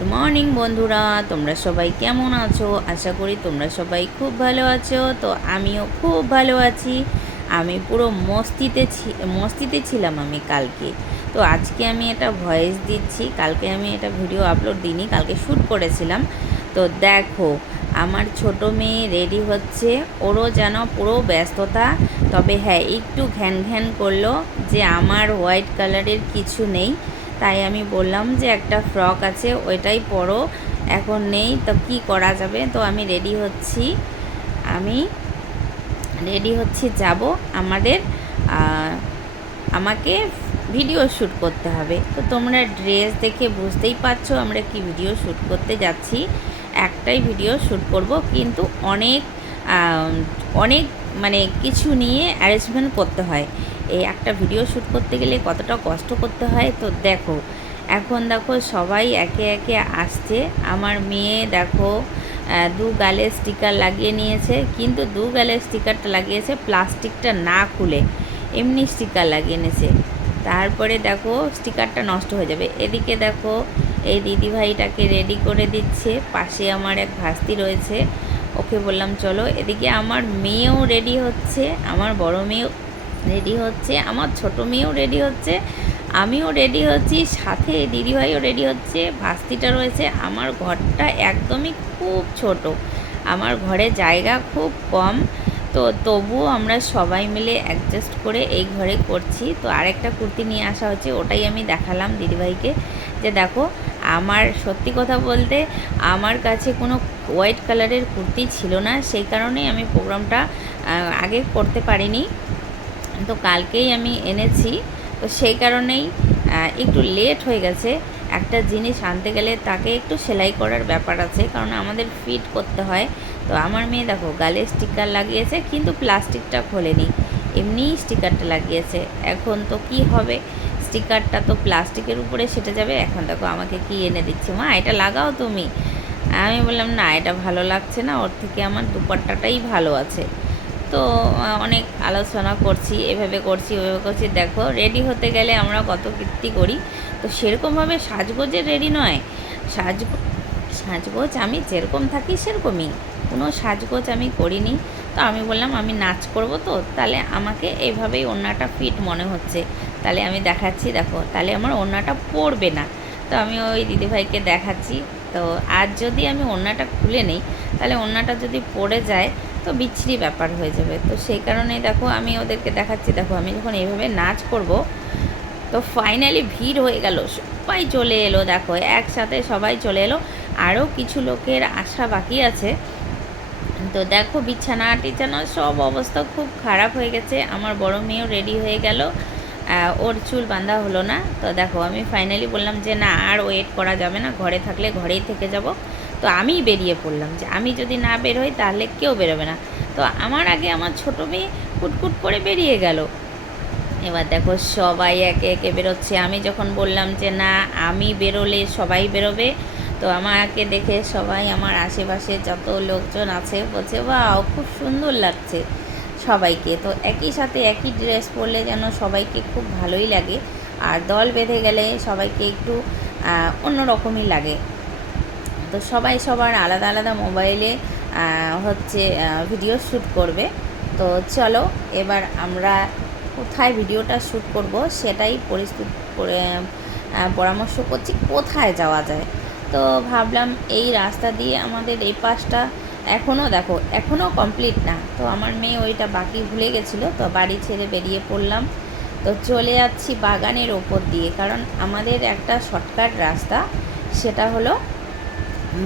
Good morning বন্ধুরা। তোমরা সবাই কেমন আছো? আশা করি তোমরা সবাই খুব ভালো আছো। তো আমিও খুব ভালো আছি। আমি পুরো মস্তিতে মস্তিতে ছিলাম আমি কালকে। তো আজকে আমি এটা ভয়েস দিচ্ছি। কালকে আমি এটা ভিডিও আপলোড দিইনি, কালকে শ্যুট করেছিলাম। তো দেখো, আমার ছোট মেয়ে রেডি হচ্ছে। ওরও যেন পুরো ব্যস্ততা। তবে হ্যাঁ একটু ঘ্যান ঘ্যান করল যে আমার হোয়াইট কালারের কিছু নেই। তাই আমি বললাম যে একটা ফ্রক আছে, ওইটাই পরো। এখন নেই, তো কি করা যাবে? তো আমি রেডি হচ্ছি। আমি রেডি হচ্ছি, যাব। আমাদের আমাকে ভিডিও শ্যুট করতে হবে। তো তোমরা ড্রেস দেখে বুঝতেই পারছ, আমরা কি ভিডিও শ্যুট করতে যাচ্ছি। একটাই ভিডিও শ্যুট করব, কিন্তু অনেক অনেক মানে কিছু নিয়ে অ্যারেঞ্জমেন্ট করতে হয়। এই একটা ভিডিও শ্যুট করতে গেলে কতটা কষ্ট করতে হয়? তো দেখো, এখন দেখো সবাই একে একে আসছে। আমার মেয়ে দেখো দু গালে স্টিকার লাগিয়ে নিয়েছে, কিন্তু দু গালে স্টিকারটা লাগিয়েছে প্লাস্টিকটা না খুলে। এমনি স্টিকার লাগিয়ে নিয়েছে তারপরে দেখো স্টিকারটা নষ্ট হয়ে যাবে। এদিকে দেখো, এই দিদিভাইটাকে রেডি করে দিচ্ছে। পাশে আমার এক ভাস্তি রয়েছে। ওকে বললাম, চলো এদিকে আমার মেয়েও রেডি হচ্ছে, আমার বড় মেয়েও রেডি হচ্ছে, আমার ছোট মেয়েও রেডি হচ্ছে, আমিও রেডি হচ্ছি, সাথে দিদিভাইও রেডি হচ্ছে, ভাস্তিটা রয়েছে, আমার ঘরটা একদমই খুব ছোট, আমার ঘরে জায়গা খুব কম, তো তবুও আমরা সবাই মিলে অ্যাডজাস্ট করে এই ঘরে করছি। তো আরেকটা কুর্তি নিয়ে আসা হচ্ছে, ওটাই আমি দেখালাম দিদিভাইকে, যে দেখো আমার, সত্যি কথা বলতে আমার কাছে কোনো হোয়াইট কালারের কুর্তি ছিল না, সেই কারণেই আমি প্রোগ্রামটা আগে করতে পারিনি। তো কালকেই আমি এনেছি, তো সেই কারণেই একটু লেট হয়ে গেছে। একটা জিনিস আনতে গেলে তাকে একটু সেলাই করার ব্যাপার আছে, কারণ আমাদের ফিট করতে হয়। তো আমার মেয়ে দেখো, গালে স্টিকার লাগিয়েছে, কিন্তু প্লাস্টিকটা খোলেনি। এমনিই স্টিকারটা লাগিয়েছে। এখন তো কি হবে? স্টিকারটা তো প্লাস্টিকের উপরে সেটে যাবে। এখন দেখো আমাকে কি এনে দিচ্ছে? মা, এটা লাগাও তুমি। আমি বললাম, না, এটা ভালো লাগছে না। ওর থেকে আমার দুপাট্টাটাই ভালো আছে। তো অনেক আলোচনা করছি, এভাবে করছি ওইভাবে করছি। দেখো রেডি হতে গেলে আমরা কত কীর্তি করি। তো সেরকমভাবে সাজগোজের রেডি নয়। সাজ সাজগোজ আমি যেরকম থাকি সেরকমই। কোনো সাজগোজ আমি করিনি। তো আমি বললাম, আমি নাচ করব তো, তাহলে আমাকে এইভাবেই ওড়নাটা ফিট মনে হচ্ছে। তাহলে আমি দেখাচ্ছি, দেখো, তাহলে আমার ওড়নাটা পড়বে না। তো আমি ওই দিদিভাইকে দেখাচ্ছি। তো আজ যদি আমি ওড়নাটা খুলে নিই, তাহলে ওড়নাটা যদি পড়ে যায়, তো বিচ্ছিরি ব্যাপার হয়ে যাবে। তো সেই কারণেই দেখো, আমি ওদেরকে দেখাচ্ছি। দেখো, আমি যখন এইভাবে নাচ করব, তো ফাইনালি ভিড় হয়ে গেল, সবাই চলে এলো। দেখো, একসাথে সবাই চলে এলো। আরও কিছু লোকের আশা বাকি আছে। তো দেখো বিছানা, টিছানা সব অবস্থা খুব খারাপ হয়ে গেছে। আমার বড় মেয়েও রেডি হয়ে গেল। ওর চুল বাঁধা হলো না। তো দেখো আমি ফাইনালি বললাম যে না, আর ওয়েট করা যাবে না। ঘরে থাকলে ঘরেই থেকে যাব। তো আমি বেরিয়ে পড়লাম যে আমি যদি না বের হই তাহলে কেউ বেরোবে না। তো আমার আগে আমার ছোটো মেয়ে কুটকুট করে বেরিয়ে গেল। এবার দেখো সবাই একে একে বেরোচ্ছে। আমি যখন বললাম যে না, আমি বেরোলে সবাই বেরোবে। তো আমাকে দেখে সবাই, আমার আশেপাশে যত লোকজন আছে, বলছে বাহ খুব সুন্দর লাগছে সবাইকে। তো একই সাথে একই ড্রেস পরলে যেন সবাইকে খুব ভালোই লাগে। আর দল বেঁধে গেলে সবাইকে একটু অন্যরকমই লাগে। তো সবাই সবার আলাদা আলাদা মোবাইলে হচ্ছে ভিডিও শ্যুট করবে। তো চলো, এবার আমরা কোথায় ভিডিওটা শ্যুট করব সেটাই পরিস্থিতি পরে- পরামর্শ করছি, কোথায় যাওয়া যায়? তো ভাবলাম এই রাস্তা দিয়ে আমাদের এই পাশটা এখনও দেখো এখনও কমপ্লিট না। তো আমার মেয়ে ওইটা বাকি ভুলে গেছিল, তো বাড়ি ছেড়ে বেরিয়ে পড়লাম। তো চলে যাচ্ছি বাগানের ওপর দিয়ে, কারণ আমাদের একটা শর্টকাট রাস্তা, সেটা হলো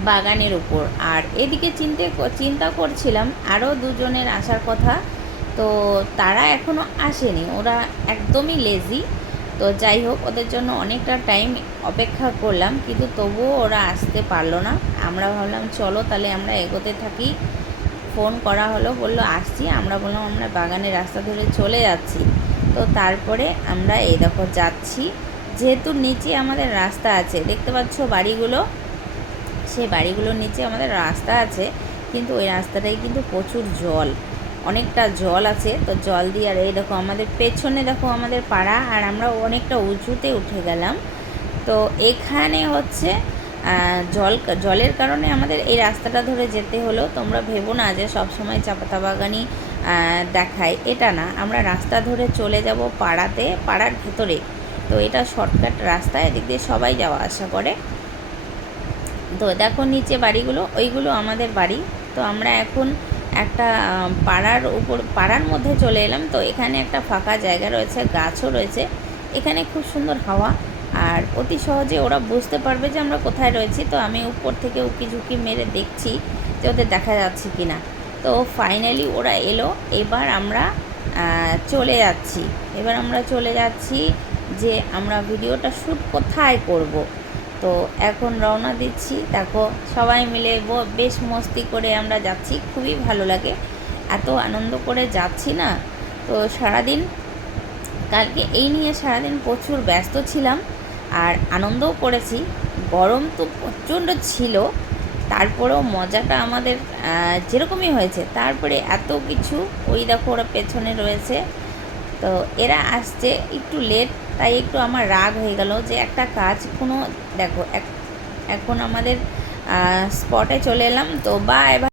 বাগানের উপর। আর এদিকে চিনতে, চিন্তা করছিলাম আরও দুজনের আসার কথা, তো তারা এখনও আসেনি, ওরা একদমই লেজি তো যাই হোক, ওদের জন্য অনেকটা টাইম অপেক্ষা করলাম, কিন্তু তবুও ওরা আসতে পারল না। আমরা ভাবলাম, চলো তাহলে আমরা এগোতে থাকি। ফোন করা হলো, বলল, আসছি। আমরা বললাম, আমরা বাগানের রাস্তা ধরে চলে যাচ্ছি। তো তারপরে আমরা এই দেখো যাচ্ছি। যেহেতু নিচে আমাদের রাস্তা আছে, দেখতে পাচ্ছ বাড়িগুলো? সেই বাড়িগুলোর নিচে আমাদের রাস্তা আছে, কিন্তু ওই রাস্তাটাই কিন্তু প্রচুর জল। অনেকটা জল আছে, তো জল দিয়ে আর এই দেখো আমাদের পেছনে দেখো আমাদের পাড়া, আর আমরা অনেকটা উঁচুতে উঠে গেলাম। তো এখানে হচ্ছে জল, জলের কারণে আমাদের এই রাস্তাটা ধরে যেতে হলো। তোমরা ভেবো না যে সবসময় চা পাতা বাগানই দেখায়। এটা না, আমরা রাস্তা ধরে চলে যাব পাড়াতে, পাড়ার ভেতরে। তো এটা শর্টকাট রাস্তা, এদিক দিয়ে সবাই যাওয়া আসা করে। তো দেখো নিচে বাড়িগুলো, ওইগুলো আমাদের বাড়ি। তো আমরা এখন একটা পাড়ার উপর, পাড়ার মধ্যে চলে এলাম। তো এখানে একটা ফাঁকা জায়গা রয়েছে, গাছও রয়েছে। এখানে খুব সুন্দর হাওয়া। আর অতি সহজে ওরা বুঝতে পারবে যে আমরা কোথায় রয়েছি। তো আমি উপর থেকে উকি ঝুঁকি মেরে দেখছি যে ওদের দেখা যাচ্ছে কি না তো ফাইনালি ওরা এলো। এবার আমরা চলে যাচ্ছি। এবার আমরা চলে যাচ্ছি যে আমরা ভিডিওটা শ্যুট কোথায় করব। তো এখন রওনা দিচ্ছি। দেখো, সবাই মিলে বেশ মস্তি করে আমরা যাচ্ছি। খুবই ভালো লাগে। এত আনন্দ করে যাচ্ছি না। তো সারাদিন, কালকে এই নিয়ে সারাদিন প্রচুর ব্যস্ত ছিলাম আর আনন্দও করেছি। গরম তো প্রচণ্ড ছিল। তারপরেও মজাটা আমাদের যেরকমই হয়েছে। তারপরে এত কিছু, ওই দেখো ওরা পেছনে রয়েছে। তো এরা আসছে একটু লেট তাই একটু আমার রাগ হয়ে গেল যে একটা কাজ কোনো, দেখো এখন আমাদের স্পটে চলে এলাম, তো বা এবার